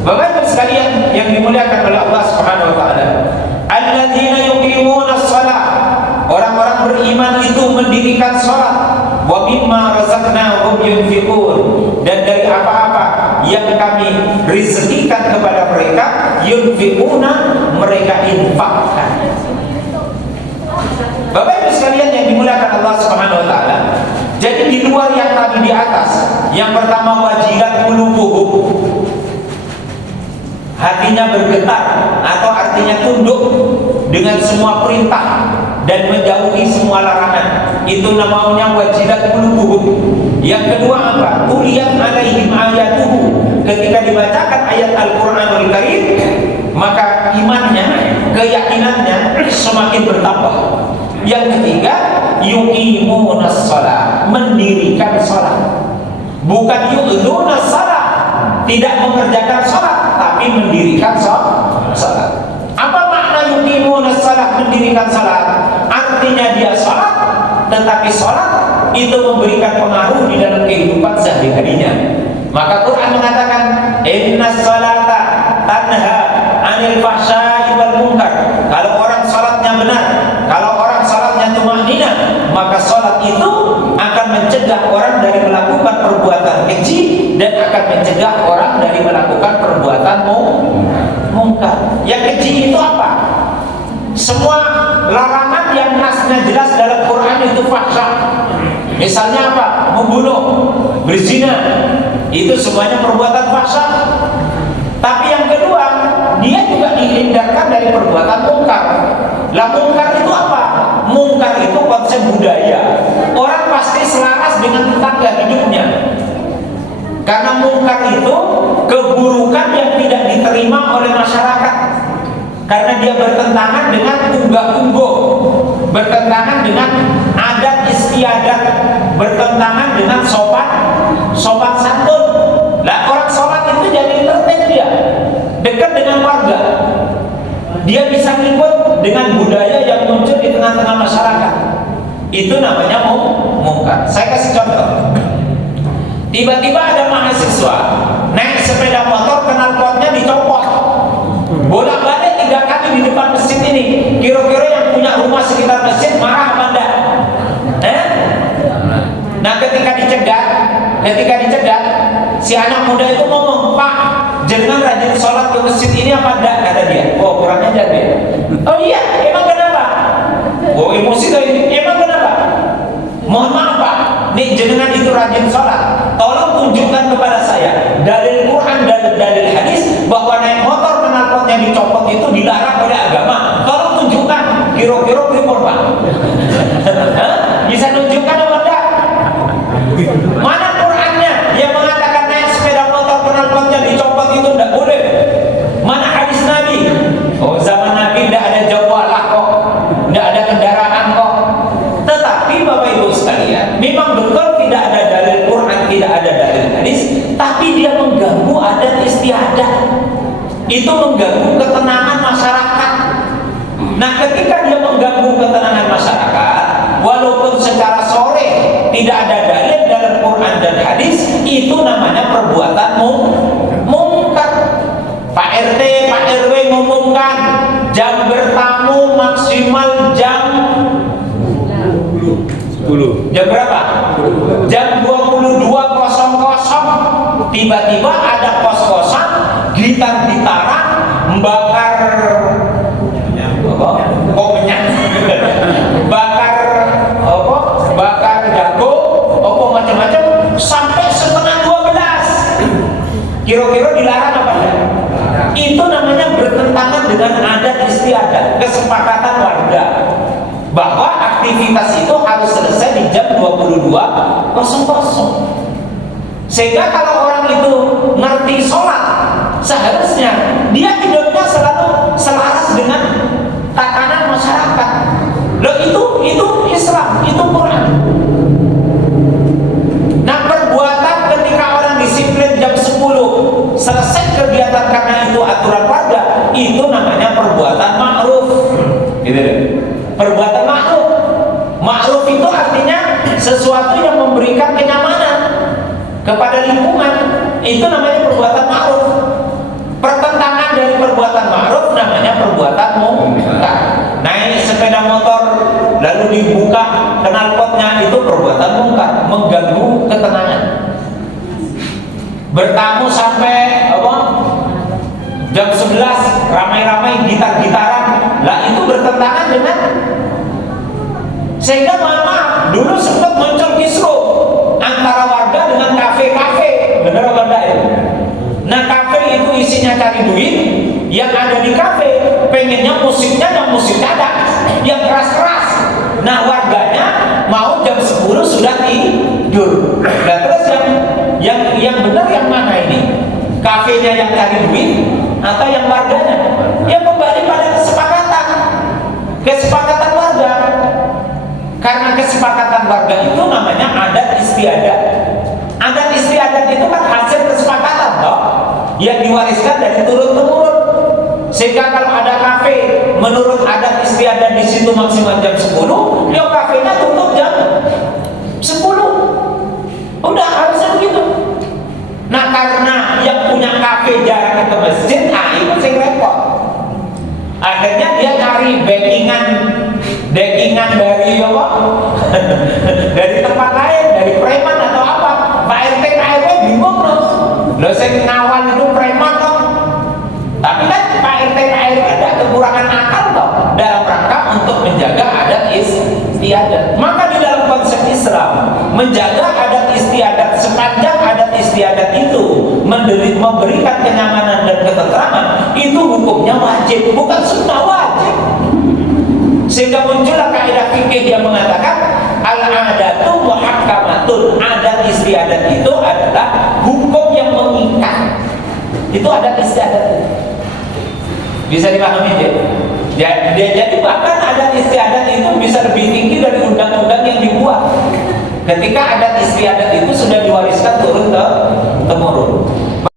Bapak Ibu sekalian yang dimuliakan oleh Allah Subhanahu wa taala, alladzina yuqimunas shalah, orang-orang beriman itu mendirikan salat, wa mimma razaqnahum yunfiqun, dan dari apa-apa yang kami rezekikan kepada mereka, yunfiquna, mereka infakkan. Bapak Ibu sekalian yang dimuliakan Allah Subhanahu wa taala, jadi di luar yang tadi di atas, yang pertama wajilat qulubuhum, hatinya bergetar atau artinya tunduk dengan semua perintah dan menjauhi semua larangan, itu namanya wajilat qulubuhum. Yang kedua apa? Tuliyat alaihim ayatuhu, ketika dibacakan ayat Al-Qur'anul Karim, maka imannya, keyakinannya semakin bertambah. Yang ketiga, yuqimunas shalah, mendirikan salat. Bukan yu'dzunas salat, tidak mengerjakan salat, tapi mendirikan salat. Apa makna yuqimunas salat, mendirikan salat? Artinya dia salat, tetapi salat itu memberikan pengaruh di dalam kehidupan sehari-harinya. Maka Quran mengatakan, innas salata tanha 'anil fahsya'i wal munkar. Kalau orang salatnya benar, kalau orang salatnya tumanina, maka salat itu akan mencegah orang dari melakukan perbuatan keji dan akan mencegah orang dari melakukan perbuatan munkar. Yang keji itu apa? Semua larangan yang nasnya jelas dalam Quran itu fahsya. Misalnya apa? Membunuh, berzina, itu semuanya perbuatan fahsya. Tapi yang kedua, dia juga dihindarkan dari perbuatan mungkar. Lah mungkar itu apa? Mungkar itu konsep budaya. Orang pasti selaras dengan tetangga hidupnya. Karena mungkar itu keburukan yang tidak diterima oleh masyarakat. Karena dia bertentangan dengan unggah-ungguh, bertentangan dengan adat istiadat, bertentangan dengan sopan santun. Lah orang sholat itu jadi tertib, dia dekat dengan warga, dia bisa ikut dengan budaya yang muncul di tengah-tengah masyarakat. Itu namanya mungkar. Saya kasih contoh. Tiba-tiba ada mahasiswa naik sepeda motor, knalpotnya dicopot, bolak-balik 3 kali di depan masjid ini. Kira-kira yang punya rumah sekitar masjid marah apa enggak? Nah ketika dicegat, si anak muda itu ngomong, "Pak, jangan rajin sholat ke masjid ini apa enggak?" Kata dia. Oh, kurang ajar dia. Oh iya, emang kenapa? Oh, emosi tadi. Emang kenapa? Mohon maaf Pak, nih jenengan itu rajin sholat, tolong tunjukkan kepada saya dalil Quran dan dalil hadis bahwa naik motor knalpotnya dicopot itu dilarang oleh agama. Tolong tunjukkan. Kira-kira pripun Pak? Bisa tunjukkan apa enggak? Mana Qurannya yang mengatakan naik sepeda motor knalpotnya dicopot itu enggak boleh? Mana hadis Nabi? Oh, zaman Nabi enggak ada jawalah kok, enggak ada kendaraan kok. Tetapi Bapak Ibu sekalian, memang betul tidak ada dalil Quran, tidak ada dalil hadis, tapi dia mengganggu adat istiadat. Itu mengganggu ketenangan masyarakat. Nah, ketika dia mengganggu ketenangan masyarakat, walaupun secara sore tidak ada dalil dalam Quran dan hadis, itu namanya perbuatan mungkar. Pak RT, Pak RW ngumumkan jam bertamu maksimal jam 10. Jam berapa? Jam 22.00. Tiba-tiba ada kos-kosan gitar-gitaran membakar bakar jago, macam-macam sampai setengah 12. Kira-kira dilarang apa enggak? Itu namanya bertentangan dengan adat istiadat, kesepakatan warga bahwa aktivitas itu harus selesai di jam 22.00. Sehingga kalau orang itu ngerti sholat, seharusnya dia hidupnya selalu selaras dengan tatanan masyarakat. Loh, itu Islam, itu Quran. Nah, perbuatan ketika orang disiplin jam 10 selesai kegiatan karena itu aturan warga, itu namanya perbuatan ma'ruf. Gitu. Perbuatan ma'ruf. Ma'ruf itu artinya sesuatu yang memberikan kenyamanan kepada lingkungan. Itu namanya perbuatan ma'ruf. bertentangan dengan, sehingga maaf dulu sempat muncul kisruh antara warga dengan kafe-kafe, benar apa enggak itu? Nah kafe itu isinya cari duit, yang ada di kafe pengennya musiknya yang musik cadat, yang keras-keras. Nah warganya mau jam 10 sudah tidur. Nah terus yang benar yang mana ini? Kafenya yang cari duit atau yang warganya? Ya kembali pada kesepakatan warga. Karena kesepakatan warga itu namanya adat istiadat. Adat istiadat itu kan hasil kesepakatan toh, yang diwariskan dari turun-temurun. Sehingga kalau ada kafe menurut adat istiadat di situ maksimal jam 10, ya kafenya tutup jam 10. Udah harusnya begitu. Nah karena yang punya kafe jarang ke masjid, itu sing repot. Akhirnya dia cari backingan dari apa? Dari tempat lain, dari preman atau apa? Pak RT KRW bingung terus. Loh sing ngawal itu preman kok. Tapi kan Pak RT KRW ada kekurangan akal toh dalam rangka untuk menjaga adat istiadat. Maka di dalam konsep Islam menjaga adat istiadat, sepanjang adat istiadat itu memberikan kenyamanan dan ketentraman, itu hukumnya wajib, bukan sunnah, wajib. Sehingga muncullah kaidah fikih yang mengatakan al-adatu muhakkamatun, adat istiadat itu adalah hukum yang mengikat. Itu adat istiadat. Bisa dipahami ya? Jadi bahkan adat istiadat itu bisa lebih tinggi dari undang-undang yang dibuat. Ketika adat istiadat itu sudah diwariskan turun ke temurun.